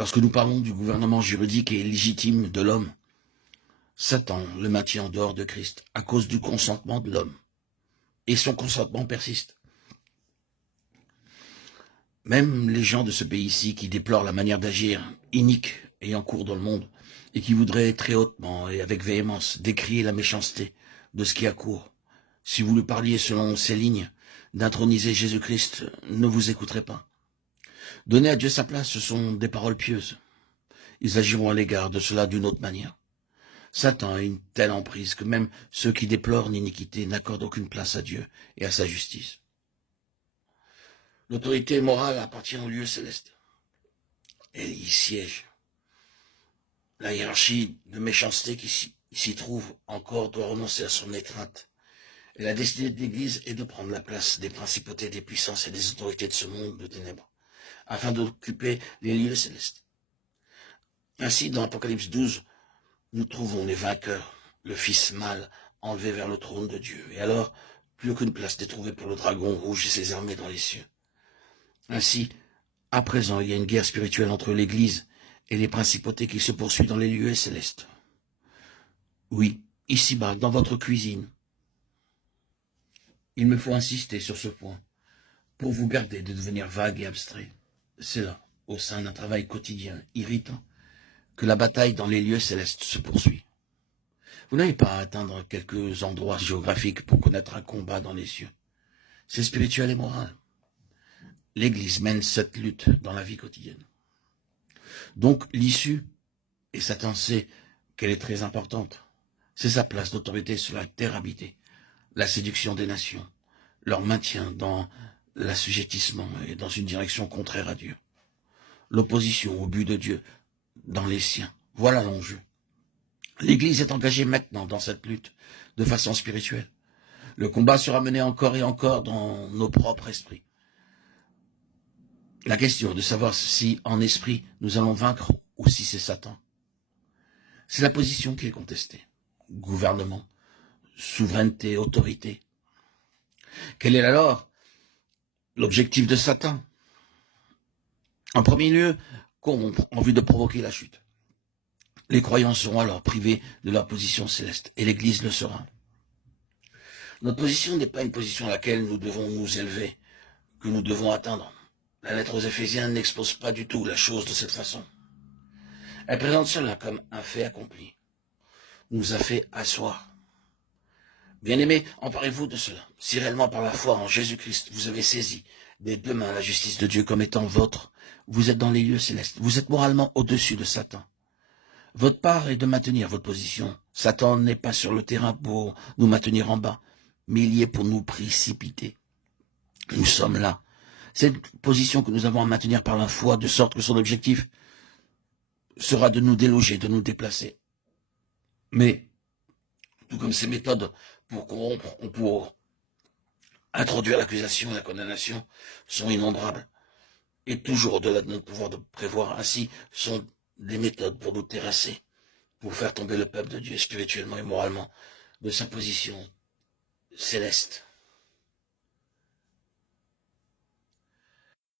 Lorsque nous parlons du gouvernement juridique et légitime de l'homme, Satan le maintient en dehors de Christ à cause du consentement de l'homme. Et son consentement persiste. Même les gens de ce pays-ci qui déplorent la manière d'agir inique ayant cours dans le monde et qui voudraient très hautement et avec véhémence décrier la méchanceté de ce qui a cours, si vous lui parliez selon ces lignes d'introniser Jésus-Christ, ne vous écouteraient pas. Donner à Dieu sa place, ce sont des paroles pieuses. Ils agiront à l'égard de cela d'une autre manière. Satan a une telle emprise que même ceux qui déplorent l'iniquité n'accordent aucune place à Dieu et à sa justice. L'autorité morale appartient au lieu céleste. Elle y siège. La hiérarchie de méchanceté qui s'y trouve encore doit renoncer à son étreinte. Et la destinée de l'Église est de prendre la place des principautés, des puissances et des autorités de ce monde de ténèbres, afin d'occuper les lieux célestes. Ainsi, dans Apocalypse 12, nous trouvons les vainqueurs, le fils mâle enlevé vers le trône de Dieu. Et alors, plus aucune place n'est trouvée pour le dragon rouge et ses armées dans les cieux. Ainsi, à présent, il y a une guerre spirituelle entre l'Église et les principautés qui se poursuit dans les lieux célestes. Oui, ici-bas, dans votre cuisine. Il me faut insister sur ce point, pour vous garder de devenir vague et abstrait. C'est là, au sein d'un travail quotidien, irritant, que la bataille dans les lieux célestes se poursuit. Vous n'avez pas à atteindre quelques endroits géographiques pour connaître un combat dans les cieux. C'est spirituel et moral. L'Église mène cette lutte dans la vie quotidienne. Donc l'issue, et Satan sait qu'elle est très importante, c'est sa place d'autorité sur la terre habitée, la séduction des nations, leur maintien dans l'assujettissement et dans une direction contraire à Dieu, l'opposition au but de Dieu dans les siens. Voilà l'enjeu. L'Église est engagée maintenant dans cette lutte de façon spirituelle. Le combat sera mené encore et encore dans nos propres esprits. La question de savoir si en esprit nous allons vaincre ou si c'est Satan. C'est la position qui est contestée. Gouvernement, souveraineté, autorité. Quel est alors l'objectif de Satan? En premier lieu, corrompre en vue de provoquer la chute. Les croyants seront alors privés de leur position céleste, et l'Église le sera. Notre position n'est pas une position à laquelle nous devons nous élever, que nous devons atteindre. La lettre aux Éphésiens n'expose pas du tout la chose de cette façon. Elle présente cela comme un fait accompli. Nous a fait asseoir. Bien-aimés, emparez-vous de cela. Si réellement par la foi en Jésus-Christ, vous avez saisi des deux mains la justice de Dieu comme étant vôtre, vous êtes dans les lieux célestes. Vous êtes moralement au-dessus de Satan. Votre part est de maintenir votre position. Satan n'est pas sur le terrain pour nous maintenir en bas, mais il y est pour nous précipiter. Nous sommes là. C'est une position que nous avons à maintenir par la foi, de sorte que son objectif sera de nous déloger, de nous déplacer. Mais, tout comme ces méthodes pour corrompre ou pour introduire l'accusation et la condamnation sont innombrables, et toujours au-delà de notre pouvoir de prévoir, ainsi sont des méthodes pour nous terrasser, pour faire tomber le peuple de Dieu spirituellement et moralement de sa position céleste.